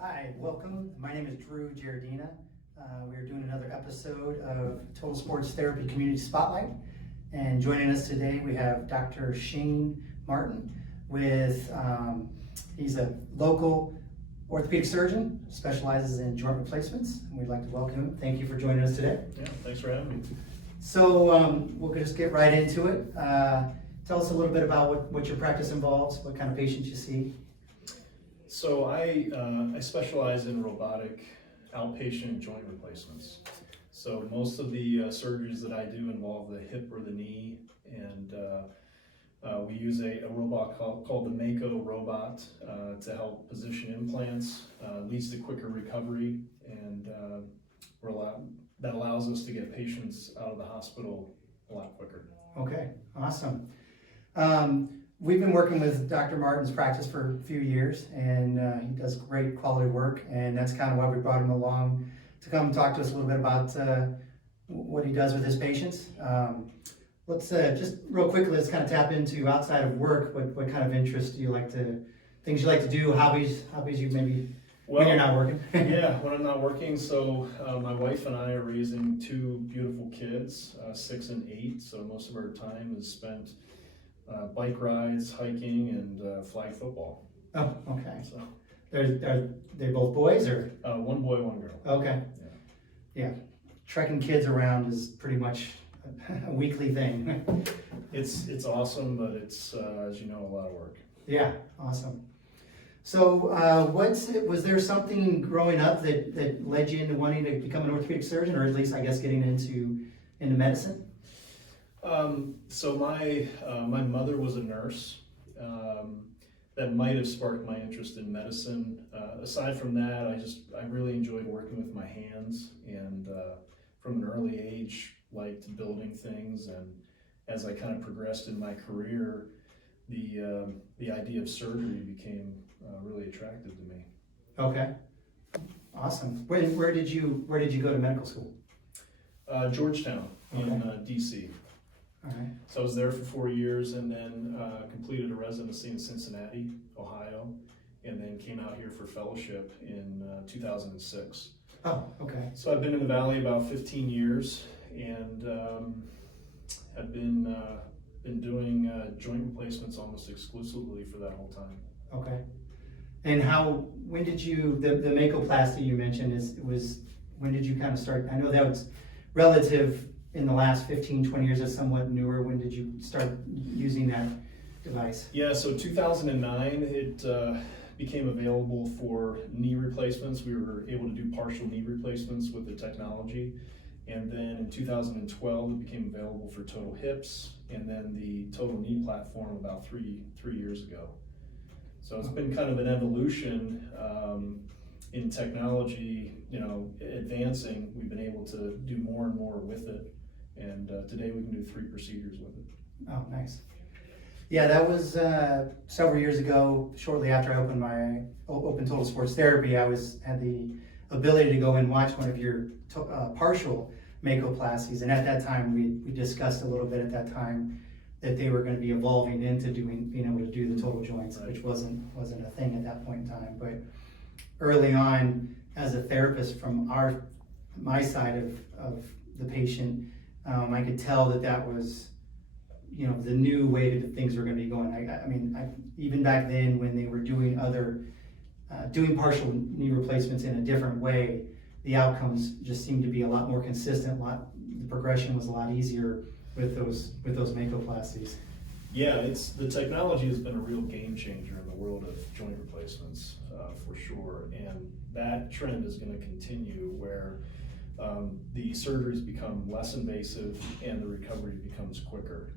Hi, welcome. My name is Drew Giardina. We are doing another episode of Total Sports Therapy Community Spotlight. And joining us today, we have Dr. Shane Martin he's a local orthopedic surgeon, specializes in joint replacements. And we'd like to welcome him. Thank you for joining us today. Yeah, thanks for having me. So we'll just get right into it. Tell us a little bit about what your practice involves, what kind of patients you see. So I specialize in robotic outpatient joint replacements. So most of the surgeries that I do involve the hip or the knee, and we use a robot called the Mako robot to help position implants. Leads to quicker recovery, and that allows us to get patients out of the hospital a lot quicker. Okay, awesome. We've been working with Dr. Martin's practice for a few years, and he does great quality work, and that's kind of why we brought him along to come talk to us a little bit about what he does with his patients. Let's just real quickly, let's kind of tap into outside of work, what kind of interests do you like to, things you like to do, hobbies you maybe, when you're not working? Yeah, when I'm not working. So my wife and I are raising two beautiful kids, 6 and 8, so most of our time is spent bike rides, hiking, and flag football. Oh, okay. So Are they both boys, or? one boy, one girl. Okay. Yeah. Trekking kids around is pretty much a weekly thing. It's awesome, but it's as you know, a lot of work. Yeah, awesome. So was there something growing up that led you into wanting to become an orthopedic surgeon, or at least I guess getting into medicine? So my mother was a nurse. That might have sparked my interest in medicine. Aside from that, I really enjoyed working with my hands, and from an early age liked building things. And as I kind of progressed in my career, the idea of surgery became really attractive to me. Okay, awesome. Where did you go to medical school? Georgetown in DC. All right. So I was there for 4 years, and then completed a residency in Cincinnati, Ohio, and then came out here for fellowship in 2006. Oh, okay. So I've been in the Valley about 15 years, and have been doing joint replacements almost exclusively for that whole time. Okay. And when did you, the MAKOplasty you mentioned when did you kind of start? I know that was relative in the last 15, 20 years, that's somewhat newer. When did you start using that device? Yeah, so 2009, it became available for knee replacements. We were able to do partial knee replacements with the technology. And then in 2012, it became available for total hips, and then the total knee platform about three years ago. So it's been kind of an evolution in technology, advancing. We've been able to do more and more with it. And today we can do 3 procedures with it. Oh, nice. Yeah, that was several years ago. Shortly after I opened Total Sports Therapy, I had the ability to go and watch one of your partial MAKOplasties, and at that time we discussed a little bit at that time that they were going to be evolving into being able to do the total joints, right, which wasn't a thing at that point in time. But early on, as a therapist from my side of the patient, I could tell that was, the new way that things were going to be going. I even back then when they were doing doing partial knee replacements in a different way, the outcomes just seemed to be a lot more consistent. The progression was a lot easier with those MAKOplasties. Yeah, the technology has been a real game changer in the world of joint replacements, for sure. And that trend is going to continue, where the surgeries become less invasive and the recovery becomes quicker.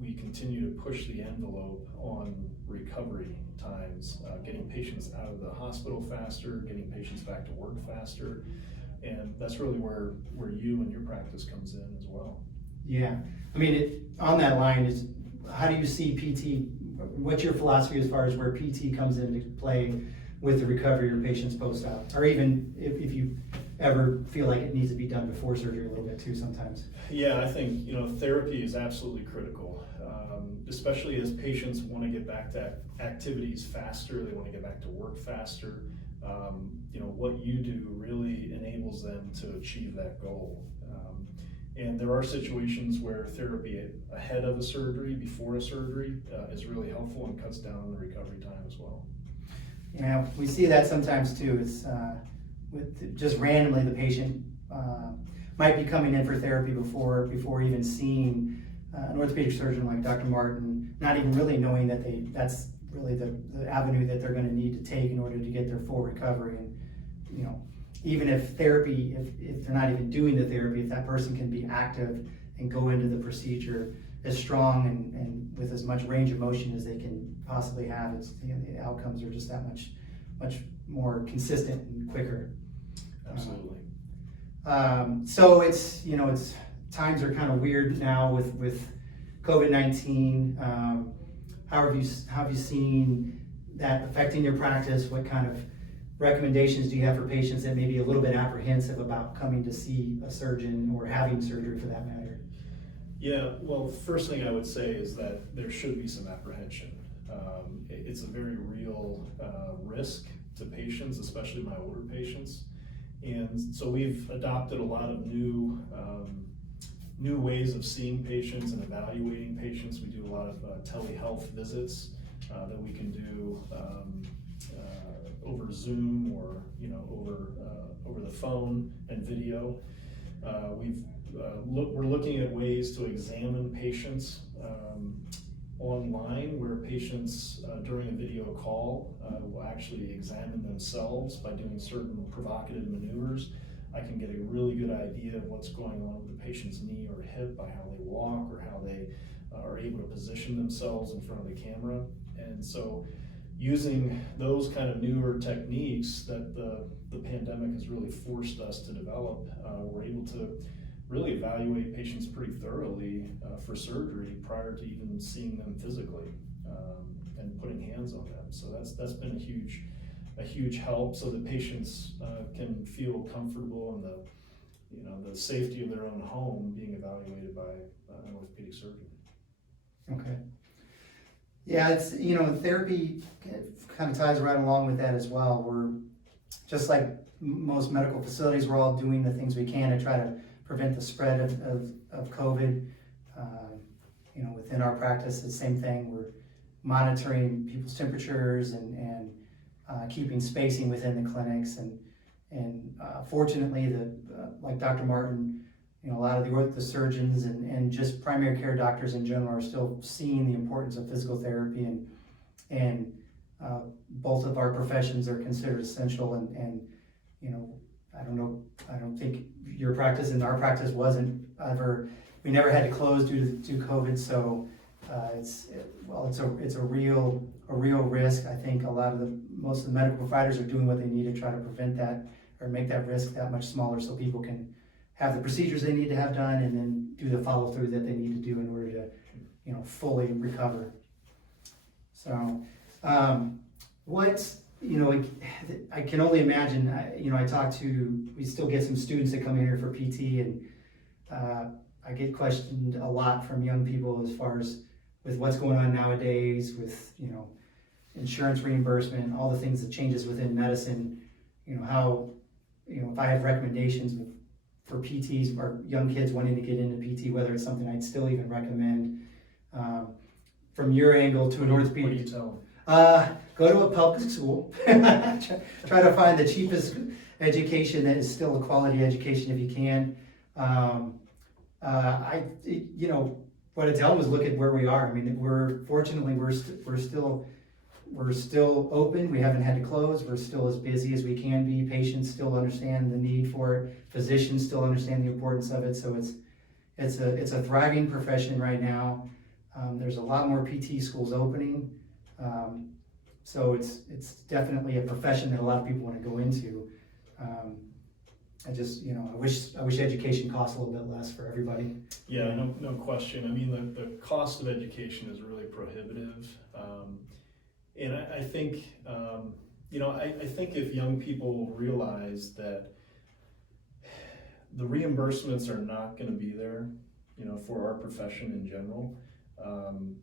We continue to push the envelope on recovery times, getting patients out of the hospital faster, getting patients back to work faster, and that's really where you and your practice comes in as well. Yeah, on that line is, how do you see PT? What's your philosophy as far as where PT comes into play with the recovery of your patients post-op, or even if you ever feel like it needs to be done before surgery a little bit too sometimes? Yeah, I think therapy is absolutely critical, especially as patients want to get back to activities faster. They want to get back to work faster. what you do really enables them to achieve that goal. And there are situations where therapy ahead of a surgery, before a surgery, is really helpful and cuts down on the recovery time as well. Yeah, we see that sometimes too. It's with just randomly the patient might be coming in for therapy before even seeing an orthopedic surgeon like Dr. Martin, not even really knowing that that's really the avenue that they're going to need to take in order to get their full recovery. And even if therapy, if they're not even doing the therapy, if that person can be active and go into the procedure as strong and with as much range of motion as they can possibly have, the outcomes are just that much more consistent and quicker. Absolutely. So it's times are kind of weird now with COVID-19. How have you seen that affecting your practice? What kind of recommendations do you have for patients that may be a little bit apprehensive about coming to see a surgeon or having surgery for that matter? Yeah, well, first thing I would say is that there should be some apprehension. It's a very real risk to patients, especially my older patients. And so we've adopted a lot of new ways of seeing patients and evaluating patients. We do a lot of telehealth visits that we can do over Zoom or over the phone and video. We're looking at ways to examine patients online, where patients during a video call will actually examine themselves by doing certain provocative maneuvers. I can get a really good idea of what's going on with the patient's knee or hip by how they walk or how they are able to position themselves in front of the camera. And so using those kind of newer techniques that the pandemic has really forced us to develop, we're able to really evaluate patients pretty thoroughly for surgery prior to even seeing them physically and putting hands on them. So that's been a huge help, so that patients can feel comfortable in the safety of their own home being evaluated by an orthopedic surgeon. Okay. Yeah, it's therapy kind of ties right along with that as well. We're just like most medical facilities, we're all doing the things we can to try to prevent the spread of COVID. Within our practice, the same thing. We're monitoring people's temperatures and keeping spacing within the clinics. And fortunately, like Dr. Martin, a lot of the surgeons and just primary care doctors in general are still seeing the importance of physical therapy, and both of our professions are considered essential. And I don't think your practice and our practice wasn't ever. We never had to close due to COVID, so it's a real risk. I think most of the medical providers are doing what they need to try to prevent that or make that risk that much smaller, so people can have the procedures they need to have done and then do the follow through that they need to do in order to fully recover. So I can only imagine. We still get some students that come in here for PT, and I get questioned a lot from young people as far as with what's going on nowadays with insurance reimbursement, all the things that changes within medicine. How if I have recommendations for PTs or young kids wanting to get into PT, whether it's something I'd still even recommend. From your angle to an orthopedic. What do you tell them? Go to a public school. Try to find the cheapest education that is still a quality education if you can. What I tell them is look at where we are. I mean, we're still open. We haven't had to close. We're still as busy as we can be. Patients still understand the need for it. Physicians still understand the importance of it. So it's a thriving profession right now. There's a lot more PT schools opening. So it's definitely a profession that a lot of people want to go into. I wish education costs a little bit less for everybody. Yeah, no question. I mean, the cost of education is really prohibitive. And I think, I think if young people realize that the reimbursements are not going to be there, for our profession in general,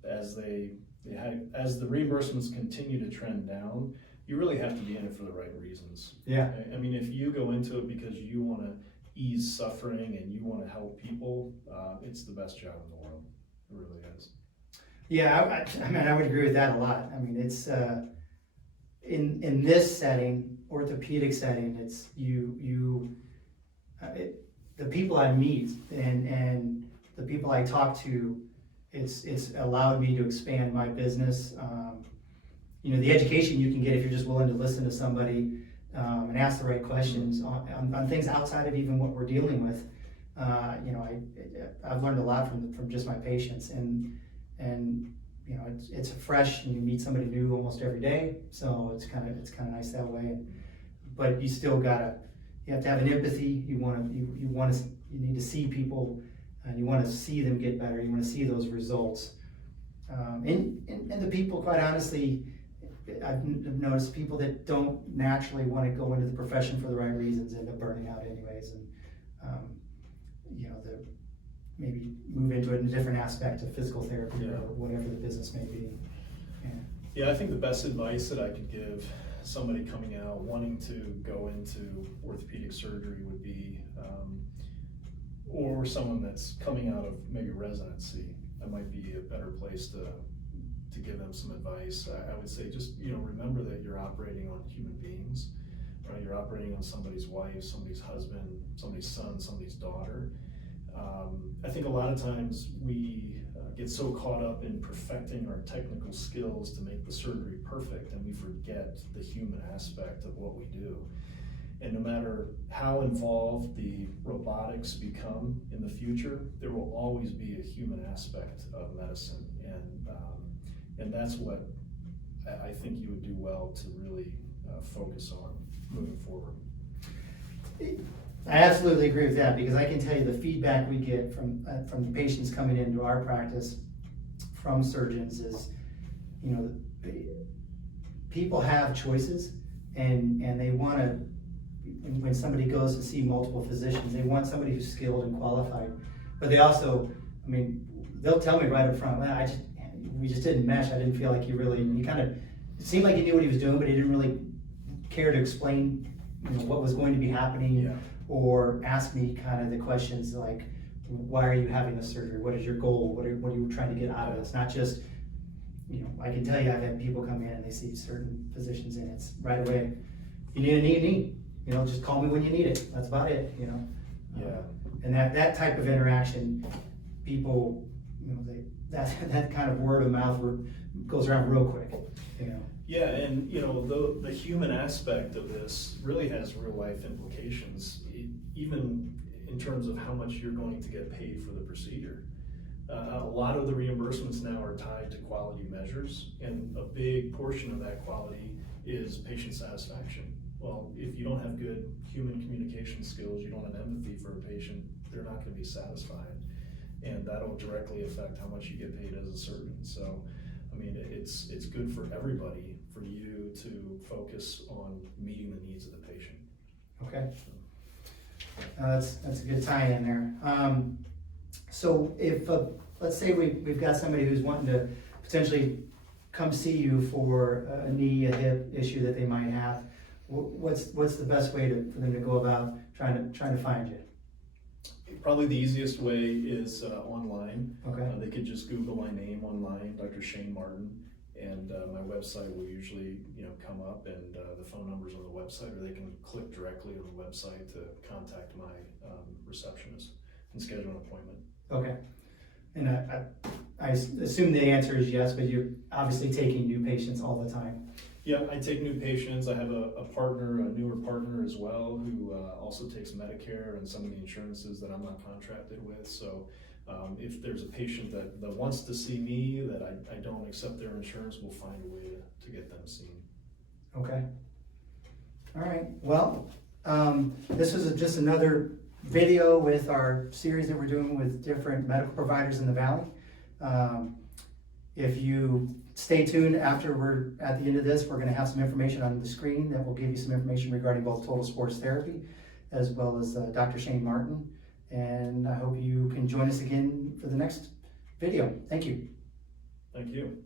as the reimbursements continue to trend down, you really have to be in it for the right reasons. Yeah. I mean, if you go into it because you want to ease suffering and you want to help people, it's the best job in the world. It really is. Yeah, I mean, I would agree with that a lot. I mean, it's in this setting, orthopedic setting, it's the people I meet and the people I talk to, it's allowed me to expand my business. You know, the education you can get if you're just willing to listen to somebody and ask the right questions on things outside of even what we're dealing with. You know, I've learned a lot from just my patients, and you know, it's fresh, and you meet somebody new almost every day, so it's kind of nice that way. But you still you have to have an empathy. You need to see people, and you want to see them get better. You want to see those results. And the people, quite honestly, I've noticed people that don't naturally want to go into the profession for the right reasons end up burning out anyways, and you know, maybe move into it in a different aspect of physical therapy or whatever the business may be. Yeah, I think the best advice that I could give somebody coming out wanting to go into orthopedic surgery would be, or someone that's coming out of maybe residency, that might be a better place to give them some advice. I would say just, you know, remember that you're operating on human beings, right? You're operating on somebody's wife, somebody's husband, somebody's son, somebody's daughter. I think a lot of times we get so caught up in perfecting our technical skills to make the surgery perfect, and we forget the human aspect of what we do. And no matter how involved the robotics become in the future, there will always be a human aspect of medicine, and that's what I think you would do well to really focus on moving forward. I absolutely agree with that, because I can tell you the feedback we get from the patients coming into our practice from surgeons is, you know, people have choices, and they want to, when somebody goes to see multiple physicians, they want somebody who's skilled and qualified, but they also, I mean, they'll tell me right up front, well, we just didn't mesh. I didn't feel like he kind of, it seemed like he knew what he was doing, but he didn't really care to explain, you know, what was going to be happening. Yeah. Or ask me kind of the questions like, why are you having this surgery? What is your goal? What are you trying to get out of this? Not just, you know, I can tell you I've had people come in and they see certain physicians and it's right away, you need a knee, you know, just call me when you need it. That's about it, you know. Yeah. And that type of interaction, people, you know, that kind of word of mouth goes around real quick, you know. Yeah, and you know, the human aspect of this really has real life implications, even in terms of how much you're going to get paid for the procedure. A lot of the reimbursements now are tied to quality measures, and a big portion of that quality is patient satisfaction. Well, if you don't have good human communication skills, you don't have empathy for a patient, they're not going to be satisfied, and that'll directly affect how much you get paid as a surgeon. So, I mean, it's good for everybody for you to focus on meeting the needs of the patient. Okay. That's a good tie-in there. So if, let's say we've got somebody who's wanting to potentially come see you for a knee, a hip issue that they might have, what's the best way for them to go about trying to find you? Probably the easiest way is online. Okay. They could just Google my name online, Dr. Shane Martin, and my website will usually, you know, come up, and the phone number's on the website, or they can click directly on the website to contact my receptionist and schedule an appointment. Okay. And I assume the answer is yes, but you're obviously taking new patients all the time. Yeah, I take new patients. I have a partner, a newer partner as well, who also takes Medicare and some of the insurances that I'm not contracted with. So if there's a patient that wants to see me, that I don't accept their insurance, we'll find a way to get them seen. Okay. All right. Well, this was just another video with our series that we're doing with different medical providers in the Valley. If you stay tuned after we're at the end of this, we're going to have some information on the screen that will give you some information regarding both total sports therapy as well as Dr. Shane Martin. And I hope you can join us again for the next video. Thank you. Thank you.